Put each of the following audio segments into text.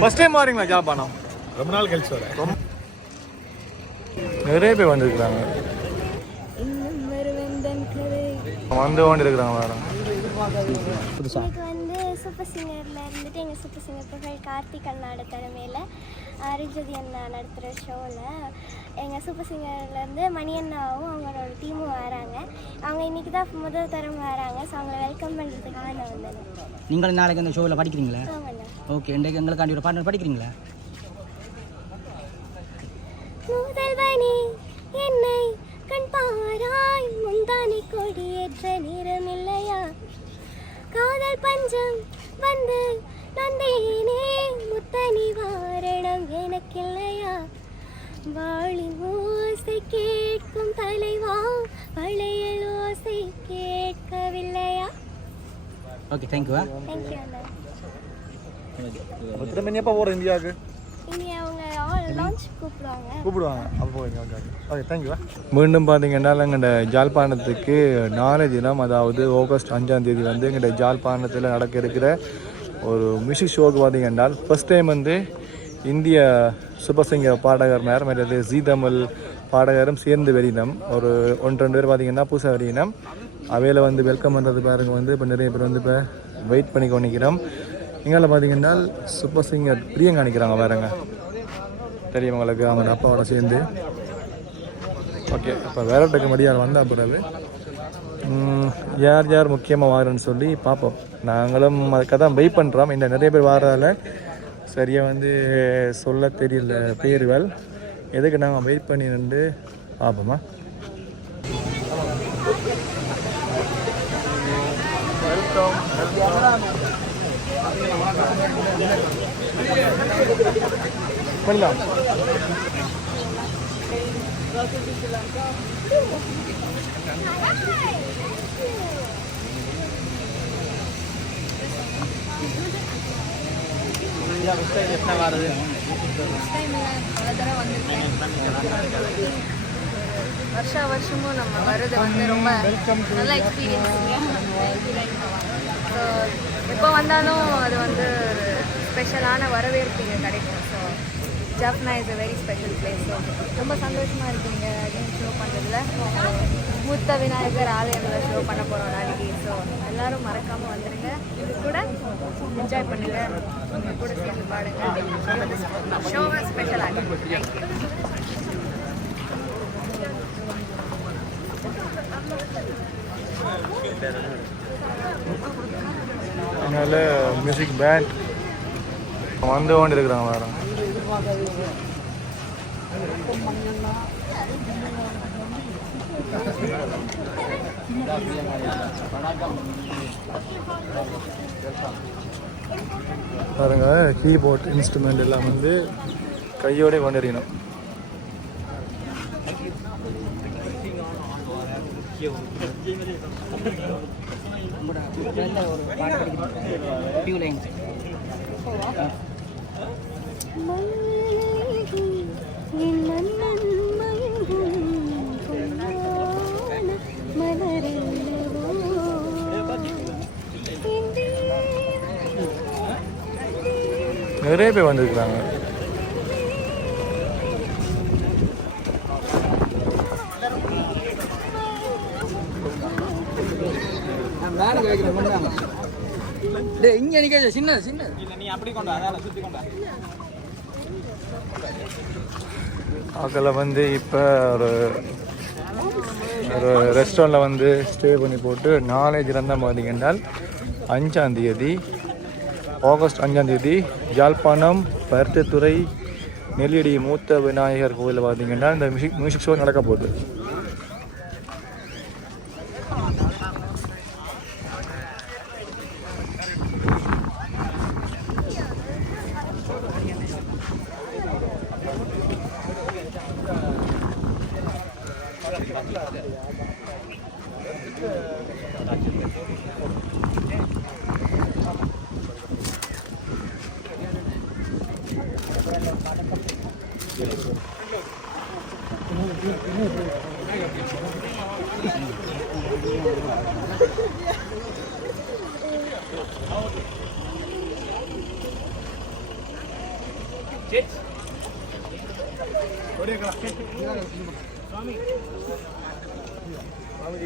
First time வரீங்களா ஜாப்பானம் ரொம்ப நாள் கழிச்சு வரேன். நிறைய பேர் வந்திருக்கிறாங்க. வந்து கொண்டு இருக்கிறாங்க வேற வந்து சூப்பர் சிங்கரில் இருந்துட்டு எங்கள் சூப்பர் சிங்கர் புகழ் கார்த்திக் அண்ணாட தலைமையில் அரிஜதி அண்ணா நடத்துகிற ஷோவில் எங்கள் சூப்பர் சிங்கர்லேருந்து மணி அண்ணாவும் அவங்களோட டீமும் வராங்க. அவங்க இன்றைக்கி தான் முதல் தரம் வராங்க. ஸோ அவங்கள வெல்கம் பண்ணுறதுக்காக நான் வந்தேன். நீங்களும் நாளைக்கு இந்த ஷோவில் படிக்கிறீங்களா? ஓகே இன்றைக்கு எங்களுக்காண்டி ஒரு பாட்டு படிக்கிறீங்களா? முதல்வனே என்னை கண் பாராய் முந்தானை கொடியேற்ற நேரமில்லையா? காதல் பஞ்சம் வந்து நந்தேனே முத்தனி வாரணம் எனக்கில்லையா வாழின் ஓசை கேட்கும் தலைவா வளையல் ஓசை கேட்கவில்லையா ஓகே தேங்க்யூவா தேங்க்யூ அண்ணா திரும்ப எப்போ போகிறோம் இந்தியாவுக்கு கூப்பிடுவாங்க. கூப்பிடுவாங்க. அப்போ போவீங்க ஓகே ஓகே தேங்க்யூ மீண்டும் பார்த்தீங்கன்னா எங்கள்ட ஜாழ்ப்பாணத்துக்கு நாளை தினம் அதாவது ஆகஸ்ட் அஞ்சாம் தேதி வந்து எங்கள்ட ஜாழ்ப்பாணத்தில் நடக்க இருக்கிற ஒரு மியூசிக் ஷோக்கு பார்த்தீங்கன்னா ஃபர்ஸ்ட் டைம் வந்து இந்திய சூப்பர் சிங்கர் பாடகர் மேர் மற்றது ஜி தமிழ் பாடகரும் சேர்ந்து வெளியினம் ஒரு ஒன்று ரெண்டு பேர் பார்த்தீங்கன்னா புதுசாக வெளியினம் அவையில் வந்து வெல்கம் பண்ணுறது பாருங்க வந்து இப்போ நிறைய பேர் வந்து இப்போ வெயிட் பண்ணி கொண்டிருக்கிறோம் எங்களை பார்த்தீங்கன்னா சூப்பர் சிங்கர் பிரியங்கா நிற்கிறாங்க வேறங்க தெரியும் உங்களுக்கு அவங்க அப்பாவோட சேர்ந்து. ஓகே இப்போ வேறட்டுக்கு மடியார் வந்தால் பிறகு யார் யார் முக்கியமாக வாருன்னு சொல்லி பார்ப்போம். நாங்களும் அதுக்காக தான் வெயிட் பண்ணுறோம் இந்த நிறைய பேர் வாரதால சரியாக வந்து சொல்ல தெரியல பேர்கள். எதுக்கு நாங்கள் வெயிட் பண்ணி நின்று பார்ப்போமா? பண்ணலாம் வருஷா வருஷமும் நம்ம வர்றது வந்து ரொம்ப நல்ல எக்ஸ்பீரியன்ஸ் ஸோ எப்போ வந்தாலும் அது வந்து ஒரு ஸ்பெஷலான வரவேற்பு இங்கே கிடைக்கும். So Jaffna is a very special place so ரொம்ப சந்தோஷமாக இருக்கீங்க அகைன் ஷோ பண்ணுறதுல மூத்த விநாயகர் ஆலயத்தில் ஷோ பண்ண போகிறோம் நாளைக்கு. ஸோ எல்லோரும் மறக்காமல் வந்துடுங்க இது கூட என்ஜாய் பண்ணுங்க. உங்கள் கூட சேர்ந்து பாடுங்க. ஷோவை ஸ்பெஷலாக தேங்க்யூ அதனால மியூசிக் பேண்ட் வந்து கொண்டு இருக்கிறாங்க வேற பாருங்க கீபோர்ட் இன்ஸ்ட்ருமெண்ட் எல்லாம் வந்து கையோட கொண்டு இருக்கணும் ஒரு நிறைய பேர் வந்திருக்கிறாங்க. டேய் இங்கே நிற்க சின்ன சின்ன. அதில் வந்து இப்போ ஒரு ஒரு ரெஸ்டாரண்ட்டில் வந்து ஸ்டே பண்ணி போட்டு நாளை திறந்தால் பார்த்தீங்கன்னா அஞ்சாம் தேதி ஆகஸ்ட் அஞ்சாம் தேதி யாழ்ப்பாணம் பருத்தித்துறை நெல்லியடி மூத்த விநாயகர் கோவிலில் பார்த்தீங்கன்னா இந்த மியூசிக் மியூசிக் ஷோ நடக்க போகுது Thank.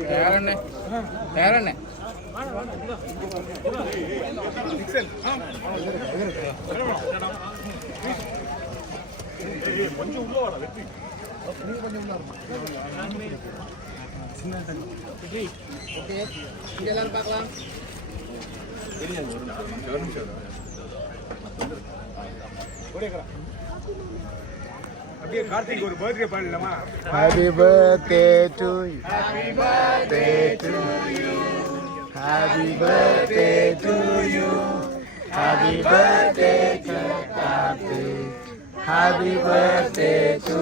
తయారండి తయారండి కొంచెం ఉండవాడ వ్యక్తి கார்த்திக் ஒரு பர்த்டே பாடலாமா happy birthday to you happy birthday to you happy birthday to you happy birthday to Karthik happy birthday to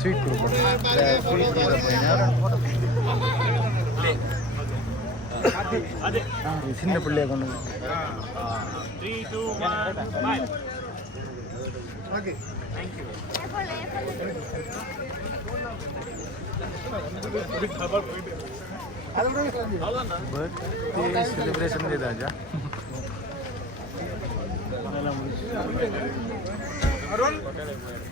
Sweet கொடுப்போம் ஸ்வீட் சின்ன பிள்ளைய கொண்டு பர்த்டே செலிப்ரேஷன் ராஜா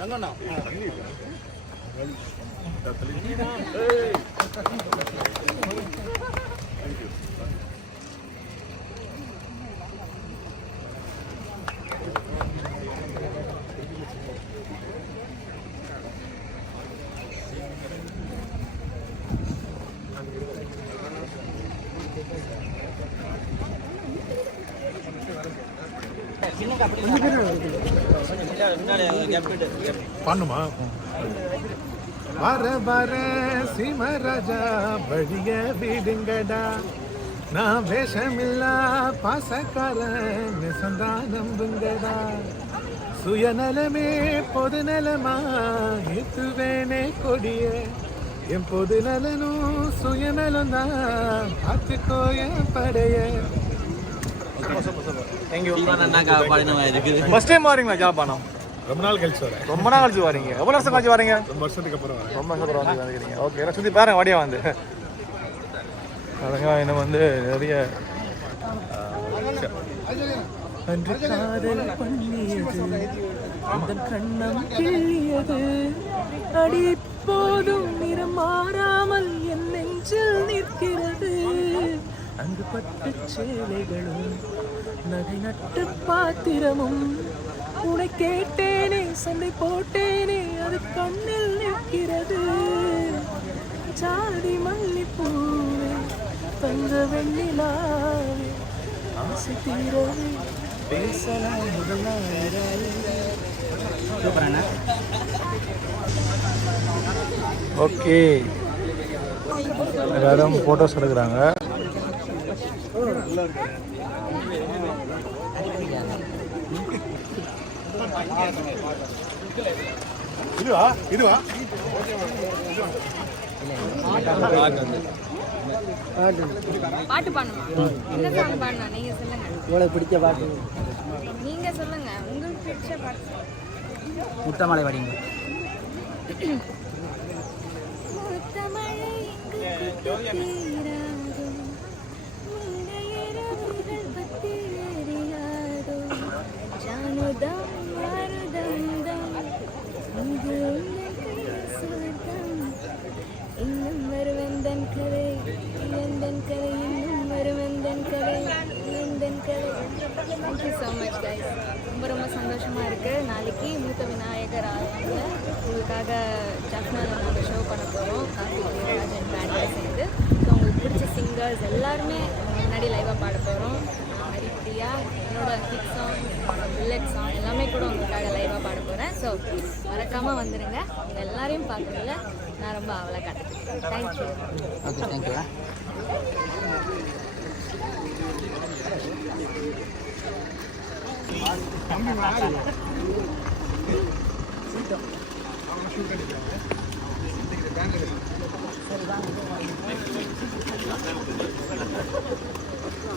தங்கண்ணா பண்ணுமா? வர வர சீமராஜா வழிய விடுங்கடா. நான் வேஷமில்லா பாசக்காரன் நெசந்தா நம்புங்கடா சுயநலமே பொதுநலமா ஏத்துவேனே கொடிய. என் பொது நலனும் சுயநலம் தான் பார்த்துக்கோ என் படைய. ஃபர்ஸ்ட் டைம் வரீங்களா ஜாப்பானம் ரொம்ப நாள் கழிச்சு வரேன். ரொம்ப நாள் கழிச்சு வரீங்க. எவ்வளோ வருஷம் கழிச்சு வரீங்க? ரொம்ப வருஷத்துக்கு அப்புறம் வரேன். ரொம்ப சூப்பராக வந்து வந்துக்கிறீங்க ஓகே எல்லாம் சுற்றி பாருங்க வடியா வந்து. அதுங்க இன்னும் வந்து நிறைய அன்று காதல் பண்ணியது அந்த கண்ணம் கிள்ளியது அடி போதும் நிறம் மாறாமல் என் நெஞ்சில் நிற்கிறது. அங்கு பட்டு சேலைகளும் நகை நட்டு பாத்திரமும் உன்னை கேட்டேனே சண்டை போட்டேனே அது கண்ணில் நிற்கிறது. ஜாதி மல்லிப்பூவே தங்க வெண்ணிலாவே ஆசை தீரவே பேசலாம் முதல் ஓகே. எல்லாரும் ஃபோட்டோஸ் எடுக்கிறாங்க. இதுவா இதுவா பாட்டு பாடணுமா? என்ன சாங் பாடணும்? நீங்க சொல்லுங்க. உங்களுக்கு பிடிச்ச பாட்டு. நீங்க சொல்லுங்க. உங்களுக்கு பிடிச்ச பாட்டு முத்தமலை வடிங்க முத்தமழை இங்கு தீராதோ முந்தையரவுகள் இன்னும் வருவந்தன் கதை எந்தன் கதை இன்னும் வருவந்தன் கதை எந்தன் கதை தேங்க்யூ ஸோ மச் கைஸ் ரொம்ப ரொம்ப சந்தோஷமாக இருக்குது நாளைக்கு மூத்த விநாயகர் ஆலயத்தில் உங்களுக்காக ஜப்னாவில் நாங்கள் ஷோ பண்ண போகிறோம் கார்த்திக் ராஜன் பேண்டை சேர்ந்து ஸோ உங்களுக்கு பிடிச்ச சிங்கர்ஸ் எல்லாருமே முன்னாடி லைவாக பாட போகிறோம் ஆர்யா என்னோட கிட் சாங் புல்லட் சாங் எல்லாமே கூட உங்களுக்காக லைவாக பாட போகிறேன் ஸோ மறக்காமல் வந்துடுங்க எல்லாரையும் பார்க்குறதுல நான் ரொம்ப அவளை காட்டுறேன். தேங்க்யூ ஓகே சரி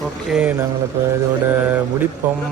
ஓகே நாங்கள் இப்போ இதோட முடிப்போம்.